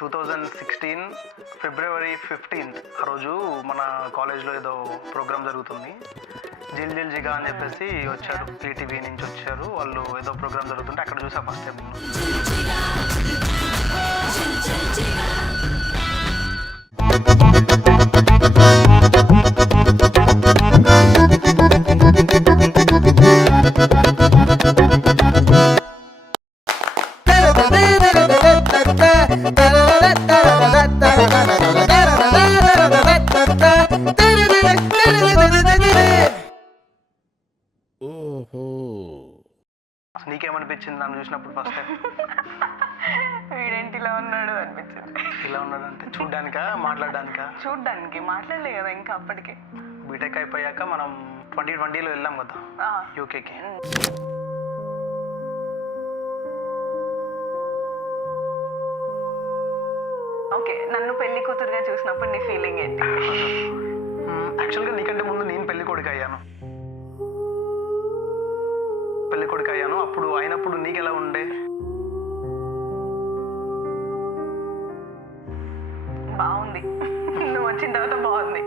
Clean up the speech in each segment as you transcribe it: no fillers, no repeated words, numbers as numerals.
2016 ఫిబ్రవరి 15th ఆ రోజు మన కాలేజ్లో ఏదో ప్రోగ్రామ్ జరుగుతుంది. జిల్ జిల్ జిగా అని చెప్పేసి వచ్చారు, ఈటీవీ నుంచి వచ్చారు వాళ్ళు. ఏదో ప్రోగ్రామ్ జరుగుతుంటే అక్కడ చూసా ఫస్ట్ టైం నేను. నీకేమనిపించింది నన్ను చూసినప్పుడు ఫస్ట్ టైం? వీడేంటి ఇలా ఉన్నాడు అనిపించింది. ఇలా ఉన్నాడు అంటే చూడ్డానికా మాట్లాడడానికా? చూడ్డానికి, మాట్లాడలే కదా ఇంకా అప్పటికే. బీటెక్ అయిపోయాక మనం 2020లో వెళ్ళాం కదా యూకేకి. ఓకే, నన్ను పెళ్లి కూతురుగా చూసినప్పుడు నీ ఫీలింగ్ ఏంటి? యాక్చువల్గా నీకంటే ముందు నేను పెళ్లి కొడుకు అయ్యాను. అప్పుడు అయినప్పుడు నీకు ఎలా ఉండే? బాగుంది. నువ్వు వచ్చిన తర్వాత బాగుంది.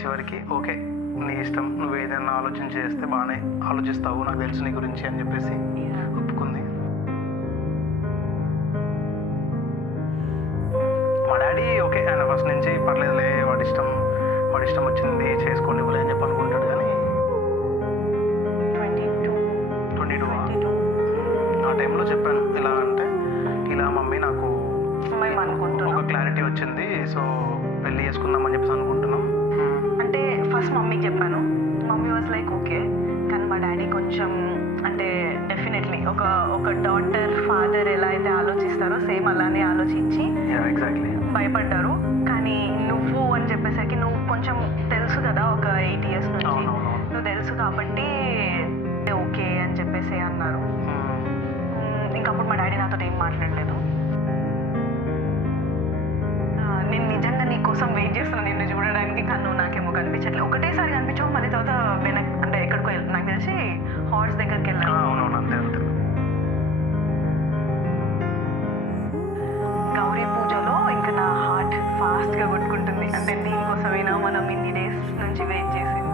చివరికి ఓకే నీ ఇష్టం, నువ్వు ఏదైనా ఆలోచన చేస్తే బాగానే ఆలోచిస్తావు, నాకు తెలుసు నీ గురించి అని చెప్పేసి ఒప్పుకుంది. మా డాడీ ఓకే, ఆయన ఫస్ట్ నుంచి పర్లేదులే, వాడి ఇష్టం వచ్చింది చేసుకోండి ఇవ్వలే అని చెప్పి అనుకుంటాడు. కానీ 22 ఆ టైంలో చెప్పాను ఎలా అంటే, ఇలా మమ్మీ నాకు ఒక క్లారిటీ వచ్చింది, సో పెళ్ళి చేసుకుందామని చెప్పేసి అనుకుంటున్నాం. అంటే ఫస్ట్ మమ్మీకి చెప్పాను. మమ్మీ వాజ్ లైక్ ఓకే, కానీ మా డాడీ కొంచెం అంటే డెఫినెట్లీ ఒక డాటర్ ఫాదర్ ఎలా అయితే ఆలోచిస్తారో సేమ్ అలానే ఆలోచించి ఎగ్జాక్ట్లీ భయపడ్డారు. కానీ నువ్వు అని చెప్పేసరికి నువ్వు కొంచెం తెలుసు కదా, ఒక 8 years నుంచి నువ్వు తెలుసు కాబట్టి ఓకే అని చెప్పేసి అన్నారు. ఇంకప్పుడు మా డాడీ నాతో ఏం మాట్లాడలేదు. నేను నిజంగా నీ కోసం వెయిట్ చేస్తున్నాను నిన్ను చూడడానికి, కానీ నువ్వు నాకేమో కనిపించట్లేదు. ఒకటేసారి కనిపించావు, మళ్ళీ తర్వాత అంటే ఎక్కడికో నాకు తెలిసి హార్స్ దగ్గరికి వెళ్ళాను. గౌరీ పూజలో ఇంకా నా హార్ట్ ఫాస్ట్గా కొట్టుకుంటుంది. అంటే దీనికోసమైనా మనం ఇన్ని డేస్ నుంచి వెయిట్ చేసింది.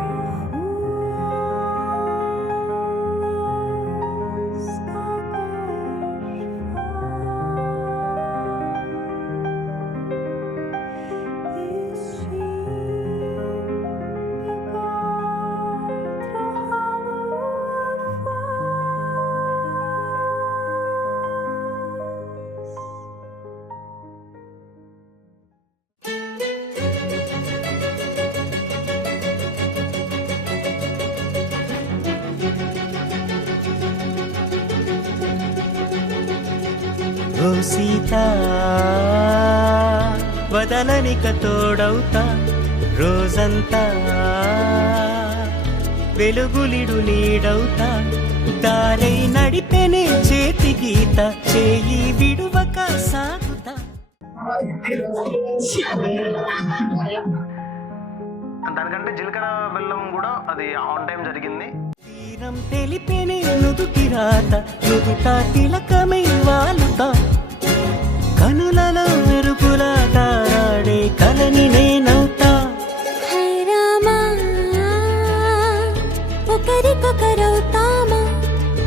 ఓ సీతా వదలనిక తోడవుతా, రోజంతా వెలుగులిడు నీడవుతా, దారై నడిపెనే చేతి గీత, చేయి విడువక సాగుతా. దానికంటే జీలకర్ర బెల్లం కూడా అది ఆన్ టైం జరిగింది. తీరం తెలిపెనే నుదుటి రాత, నుదుట తిలకమై వాలుతా, కనులలో మెరుపులా తారాడే కలని నేనవుతా. రామా ఒకరికొకరవుతామా,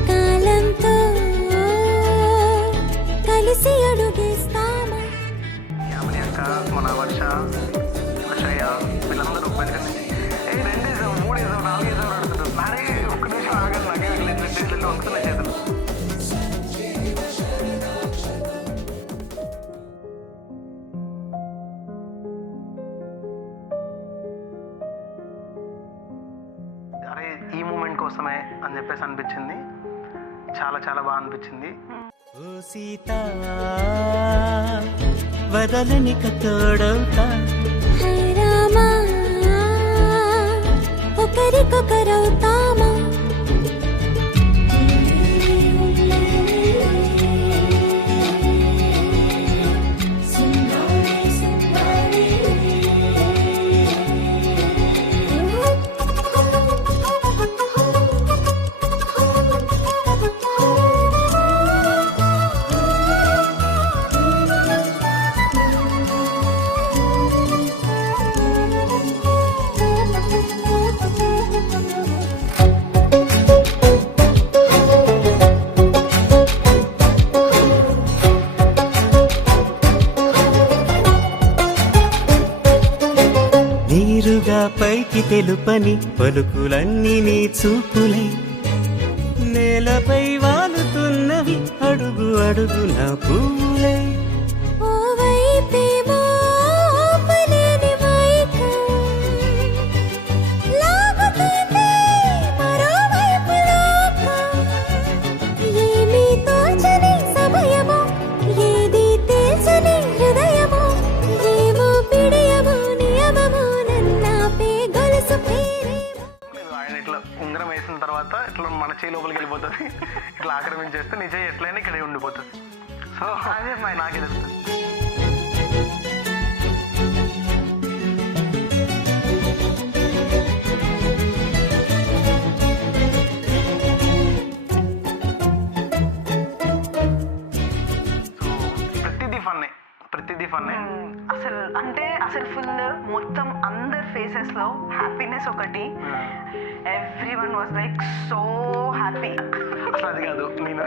కాలంతో కలిసి అడుగేస్తామా. యామిని అక్క, మన వర్ష, అక్షయ వీళ్ళందరూ బయట నుంచి 2 days 3 days 4 days అడుగుతారు. నాడే ఒక్క నిమిషం ఆగదు, నాకే 2 days వస్తున్నాయి చేతులు. అరే ఈ మూమెంట్ కోసమే అని చెప్పేసి అనిపించింది. చాలా చాలా బాగా అనిపించింది. ఓ సీతా వదలనిక తోడవుతా, రామా ఒకరికొకరవుతామా. పైకి తెలుపని పలుకులన్నీ నీ చూపులై నేలపై వాలుతున్నవి అడుగు అడుగు నా పువ్వులై ఓ వైపేమో ఆపలేని మైకం లాగుతుంది మరోవైపు లోకం ఏమీ తోచని సమయమో ఏది తేల్చని హృదయమో ఏమో పిడియమో నియమమో నన్నాపే గొలుసు పేరేమో ఆయన ఇట్లా ఉంగరం వేసిన తర్వాత ఇట్లా మన చేయి లోపలికి వెళ్ళిపోతుంది, ఇట్లా ఆక్రమించేస్తే నీ చేయి ఎట్లయినా ఇక్కడే ఉండిపోతుంది. సో అదే నాకే తెలుస్తుంది. ప్రతిదీ ఫన్నే అసలు ఫుల్ మొత్తం అందరి ఫేసెస్ లో హ్యాపీనెస్ ఒకటి. Every one was like so happy. అసలు అది కాదు, నేను